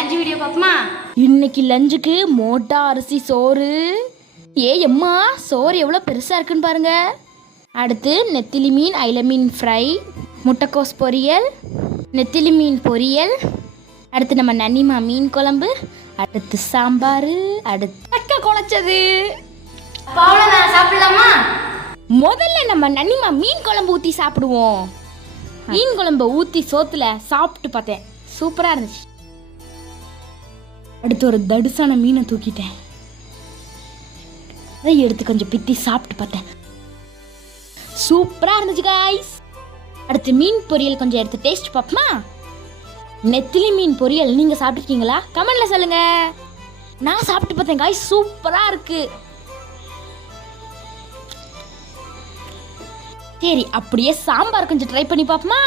Lunch video பார்ப்போமா? இன்னைக்கு லஞ்சுக்கு மோட்டா அரிசி சோறு. அம்மா சோறு எவ்வளோ பெருசாக இருக்குன்னு பாருங்க. அடுத்து நெத்திலி மீன் ஐல மீன் ஃப்ரை, முட்டைக்கோஸ் பொரியல், நெத்திலி மீன் பொரியல், அடுத்து நம்ம நன்னிமா மீன் குழம்பு, அடுத்து சாம்பார், அடுத்து தக்க குழச்சது. சாப்பிடலாமா? முதல்ல நம்ம நன்னிமா மீன் குழம்பு ஊற்றி சாப்பிடுவோம். மீன் குழம்பு ஊற்றி சோத்துல சாப்பிட்டு பார்த்தேன், சூப்பராக இருந்துச்சு. அடுத்து ஒரு தடுசான மீனை தூக்கிட்டேன், அதை எடுத்து கொஞ்சம் பித்தி சாப்பிட்டு பார்த்தேன், சூப்பராக இருந்துச்சு காய்ஸ். அடுத்து மீன் பொரியல் கொஞ்சம் எடுத்து டேஸ்ட் பார்ப்போமா? நெத்திலி மீன் பொரியல் நீங்கள் சாப்பிட்டுருக்கீங்களா? கமெண்ட்ல சொல்லுங்க. நான் சாப்பிட்டு பார்த்தேன் காய்ஸ், சூப்பராக இருக்கு. சரி, அப்படியே சாம்பார் கொஞ்சம் ட்ரை பண்ணி பார்ப்போமா?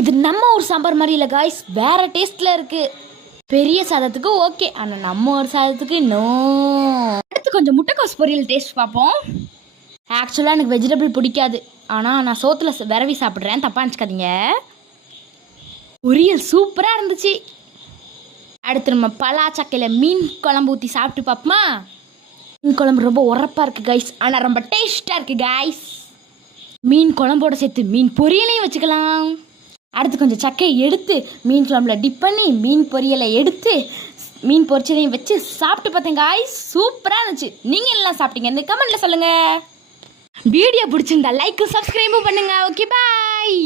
இது நம்ம ஊர் சாம்பார் மாதிரி இல்லை காய்ஸ், வேற டேஸ்ட்ல இருக்கு. பெரிய சாதத்துக்கு ஓகே, ஆனால் நம்ம ஊர் சாதத்துக்கு நோ. அடுத்து கொஞ்சம் முட்டைக்கோஸ் பொரியல் டேஸ்ட் பார்ப்போம். ஆக்சுவலாக எனக்கு வெஜிடபிள் பிடிக்காது, ஆனால் நான் சோத்துல விரவி சாப்பிட்றேன், தப்பா நினச்சிக்காதீங்க. பொரியல் சூப்பராக இருந்துச்சு. அடுத்து நம்ம பலாச்சக்கையில் மீன் குழம்பு ஊற்றி சாப்பிட்டு பார்ப்போமா? மீன் குழம்பு ரொம்ப உரப்பாக இருக்குது கைஸ், ஆனால் ரொம்ப டேஸ்ட்டாக இருக்குது கைஸ். மீன் குழம்போட சேர்த்து மீன் பொரியலையும் வச்சுக்கலாம். அடுத்து கொஞ்சம் சக்கையை எடுத்து மீன் குழம்புல டிப் பண்ணி மீன் பொரியலை எடுத்து மீன் பொரிச்சதையும் வச்சு சாப்பிட்டு பார்த்தேன் காய்ஸ், சூப்பராக இருந்துச்சு. நீங்கள் எல்லாம் சாப்பிட்டீங்க இந்த கமெண்ட்டில் சொல்லுங்கள். வீடியோ பிடிச்சிருந்தா லைக் சப்ஸ்கிரைபும் பண்ணுங்கள். Okay bye.